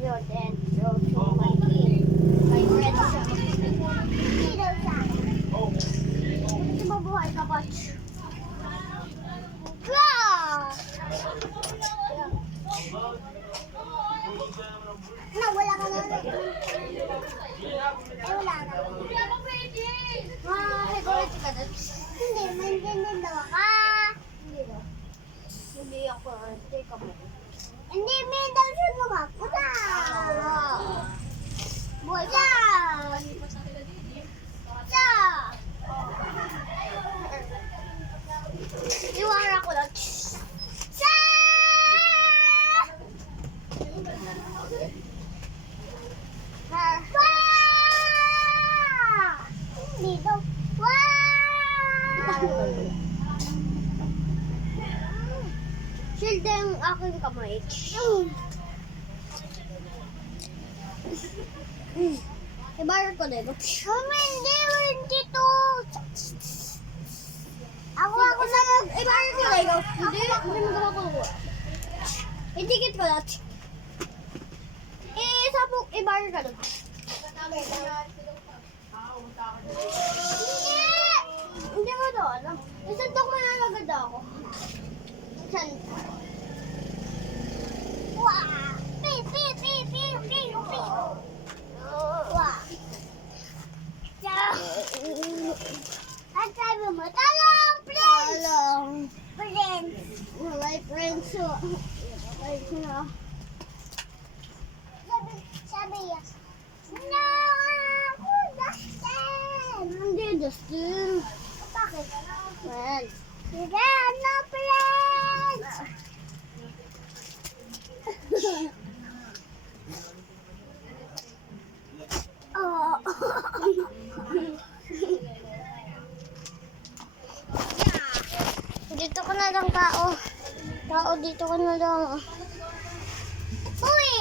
Yun, and go to my kid. My friend siya. Dito sa. Hindi mabuhay ka ba? Na, wala ka na. Wala ka. Higulit ka na. Hindi, mandyan daw ka. Hindi daw. Hindi ako. Hindi ka mo. Hindi, may daw siya mga puta. Buhay ka. Siya. Iwara ko lang. Siya. Dito. Shield yung aking kamay. Ibayar ko dito. Hindi to. Ako na mag... Ibayar ko dito. Hindi magawa ko. Itikit ko lahat. Sabog, ibayar ka dito. Hindi mo to alam. Isantok mo na agad ako. Saan? Wah! Pi! Wah! At sabi mo, talong, friends! Talong. Friends. Walay friends. Sabi niya, no! Ako, Dustin! Hindi, Dustin. Bakit? Friends. Sige, no, friends! Oh. Dito ka na lang, tao. Tao, dito ka na lang. Uy!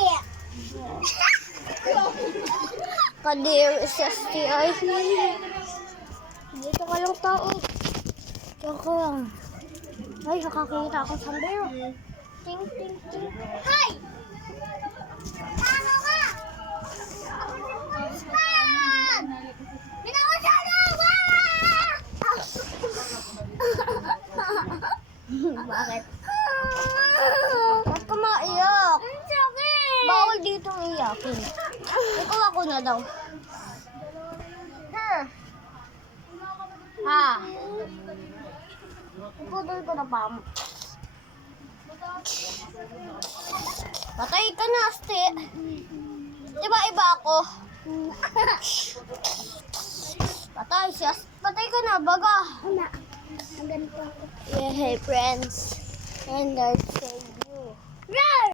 Kadir sa STI. Dito ka lang, tao. Dito ka lang. Ay, nakakita ako sa bear. Ting. Hi! Ano ka? Stop! Binawa siya na! Bakit? Ba't ka maiyak? Bawal dito iyakin. Ikaw ako na daw. Ha? Ipudol ko na pa mo. Patay ka na, Asti. Diba iba ako? Patay siya. Patay ka na, baga. Yeah, hey friends. And I say you.